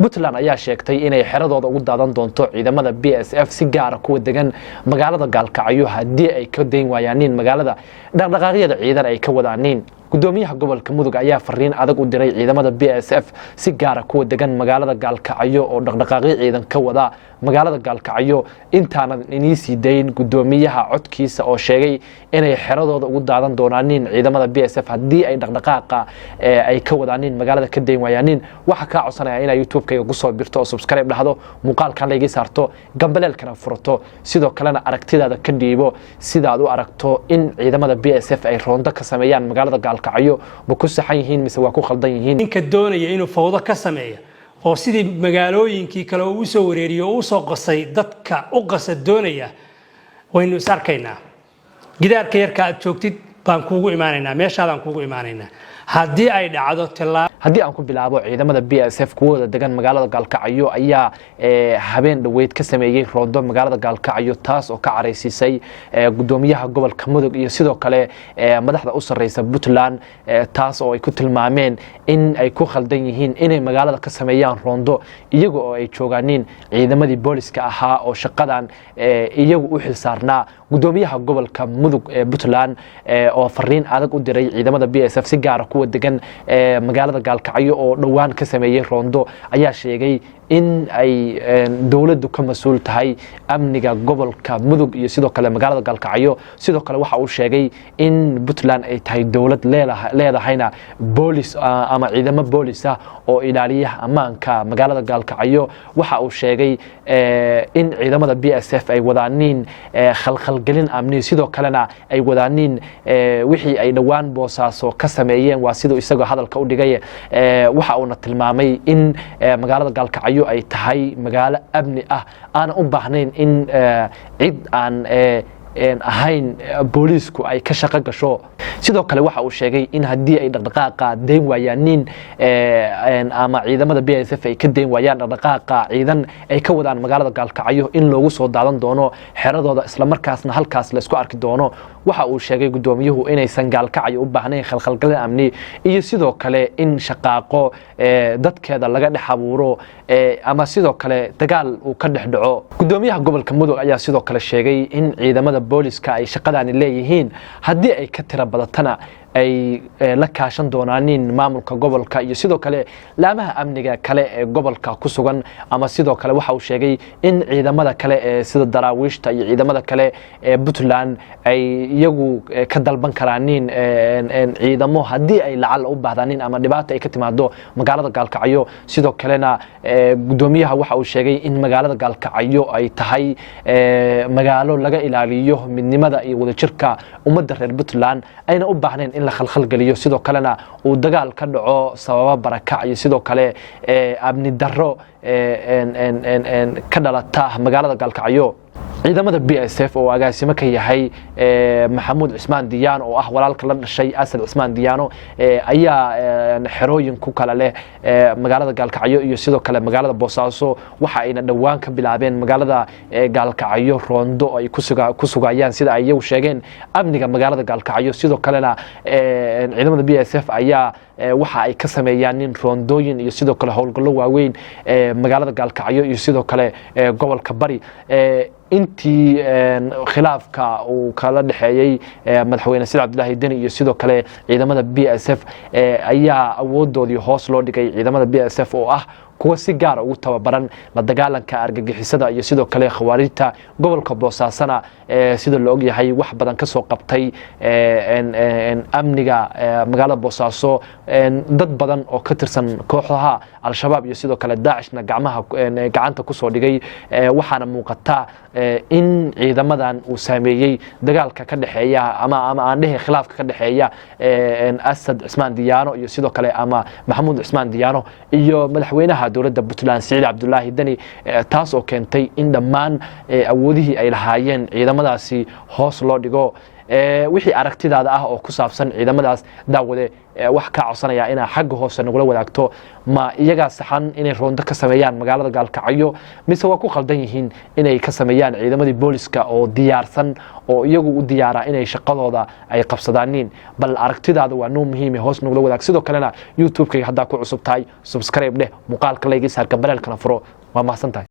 Puntland ayaa sheegtay inay xeradooda ugu daadan doonto ciidamada BSF si gaar ah kuwa degan magaalada Gaalkacyo haddii ay ka deyn waayaan magaalada dhaqdhaqaaqyada ciidan ay ka wadaanin gudoomiyaha gobolka Mudug ayaa fariin adag u diray ciidamada BSF si gaar ah kuwa degan magaalada Gaalkacyo oo dhaqdhaqaaqyo ciidan ka wada magaalada Gaalkacyo intaana inii deyn gudoomiyaha codkiisa oo sheegay inay xeradooda ugu daadan doonaan ciidamada BSF haddii ay dhaqdhaqaaqa ay ka wadaanin magaalada ka deyn waayaan waxa ka codsanaya in YouTube-kayga ku soo birto oo subscribe dhahdo muuqaalkan la iga saarto gambaleelkana furto sidoo kalena aragtidaada ka dhiibo sida aad u aragto in ciidamada BSF ay roonda ka sameeyaan magaalada Gaalkacyo ma ku saxan yihiin mise waa ku khaldan yihiin ninka doonaya inuu fawdo ka sameeyo oo sidii magaalooyinkii kale uu soo wareeriyo oo soo qasay dadka u qasad doonaya waynu is arkaynaa gidaarka yarka aad joogtid baan kuugu imaanaynaa meeshaadaan kuugu imaanaynaa haddii ay dhacdo haddii aan ku bilaabo ciidamada BSF kuwada degan magaalada Gaalkacyo ayaa habeen dhaweyd ka sameeyay roondo magaalada Gaalkacyo taas oo ka careysisay gudoomiyaha gobolka Mudug iyo sidoo kale madaxda u sareysa Puntland taas oo ay ku tilmaameen in ay ku khaldan yihiin inay magaalada ka sameeyaan roondo iyaga oo ay joogaaniin ciidamadii booliska ahaa oo shaqadan iyagu u xilsaarnaa gudoomiyaha gobolka Mudug ee Puntland oo fariin adag u diray ciidamada BSF si gaar ah kuwa degan magaalada Gaalkacyo oo dhawaan ka sameeyay roondo ayaa sheegay in ay dawladdu ka mas'uul tahay amniga gobolka Mudug iyo sidoo kale magaalada Gaalkacyo sidoo kale waxa uu sheegay in Puntland ay tahay dawlad leedahayna boolis ama ciidamo boolis ah oo ilaaliya amaanka magaalada Gaalkacyo waxa uu sheegay in ciidamada BSF ay wadaaniin khalkhalgelin amni sidoo kalena ay wadaaniin wixii ay dhawaan boosaaso ka sameeyeen waa sidoo isagoo hadalka u dhigay waxa uu tilmaamay in magaalada Gaalkacyo ay tahay magaalo amni ah aan u baahnayn in cid aan ahayn boolisku ay ka shaqo gasho sidoo kale waxa uu sheegay in haddii ay dhaqdhaqaaqa deyn waayaan ama ciidamada BSF ay ka deyn waayaan dhaqdhaqaaqa ciidan ay ka wadaan magaalada Gaalkacyo in loogu soo daadan doono xeradooda isla markaasna halkaas la isku arki doono waxa uu sheegay gudoomiyuhu inaysan Gaalkacyo u baahnayn khalkhalgelin amni iyo sidoo kale in shaqaaqo dadkeeda laga dhex abuuro ama sidoo kale dagaal uu ka dhex dhaco gudoomiyaha gobolka Mudug ayaa sidoo kale sheegay in ciidamada booliska ay shaqadan leeyihiin haddii ay ka tira badatana ay la kaashan doonaanin maamulka gobolka iyo sidoo kale laamaha amniga kale ee gobolka ku sugan ama sidoo kale waxa uu sheegay in ciidamada kale ee sida daraawiishta iyo ciidamada kale ee Puntland ay iyagu ka dalban karaanin ciidamo haddii ay lacal u baahdaanin ama dhibaato ay ka timaado magaalada Gaalkacyo sidoo kalena gudoomiyaha waxa uu sheegay in magaalada Gaalkacyo ay tahay magaalo laga ilaaliyo midnimada iyo wadajirka ummadda reer Puntland ayna u baahnayn in la khalkhalgeliyo sidoo kalena uu dagaal ka dhaco sababa barakac iyo sidoo kale amni darro ka dhalata magaalada Gaalkacyo ciidamada BSF oo agaasimo ka yahay Maxamuud Cismaan Diyaan oo ah walaalka la dhashay Asad Cismaan Diyaano ayaa xerooyin ku kala leh magaalada Gaalkacyo iyo sidoo kale magaalada Boosaaso waxa ayna dhawaan ka bilaabeen magaalada Gaalkacyo roondo ay ku sugayaan sida ay iyagu sheegeen amniga magaalada Gaalkacyo sidoo kalena ciidamada BSF ayaa waxa ay ka sameeyaan roondooyin iyo sidoo kale howlgallo waaweyn magaalada Gaalkacyo iyo sidoo kale gobolka Bari intii khilaafka uu kala dhaxeeyay madaxweyne Sidi Cabdullaahi Deni iyo sidoo kale ciidamada BSF ayaa awoodoodii hoos loo dhigay ciidamada BSF oo ah kuwa si gaar ah ugu tababaran la dagaalanka argagixisada iyo sidoo kale khawaarijta gobolka Boosaasana sida la og yahay wax badan ka soo qabtay amniga magaalada Boosaaso dad badan oo ka tirsan kooxaha al-shabaab iyo sidoo kale daacishna gacanta ku soo dhigay waxaana muuqata in ciidamadan uu saameeyay dagaalka ka dhaxeeya ama aan dhahay khilaafka ka dhaxeeya Asad Cismaan Diyaano iyo sidoo kale ama Maxamuud Cismaan Diyaano iyo madaxweynaha dawladda Puntland Sidi Cabdullaahi Deni taas oo keentay in dhammaan awoodihii ay lahaayeen ciidamadaasi hoos loo dhigo wixii aragtidaada ah oo ku saabsan ciidamadaas daawade wax ka codsanaya inaa xagga hoose nagula wadaagto ma iyagaa saxan inay roondo ka sameeyaan magaalada Gaalkacyo mise waa ku qaldan yihiin inay ka sameeyaan ciidamadii booliska oo diyaarsan oo iyagu u diyaara inay shaqadooda ay qabsadaanin bal aragtidaada waa noo muhiim ah hoos nagula wadaag sidoo kalena YouTube-ka hadda ku cusub tahay subscribe dheh muuqaalka like saar kambalelkana furo waa mahadsantahay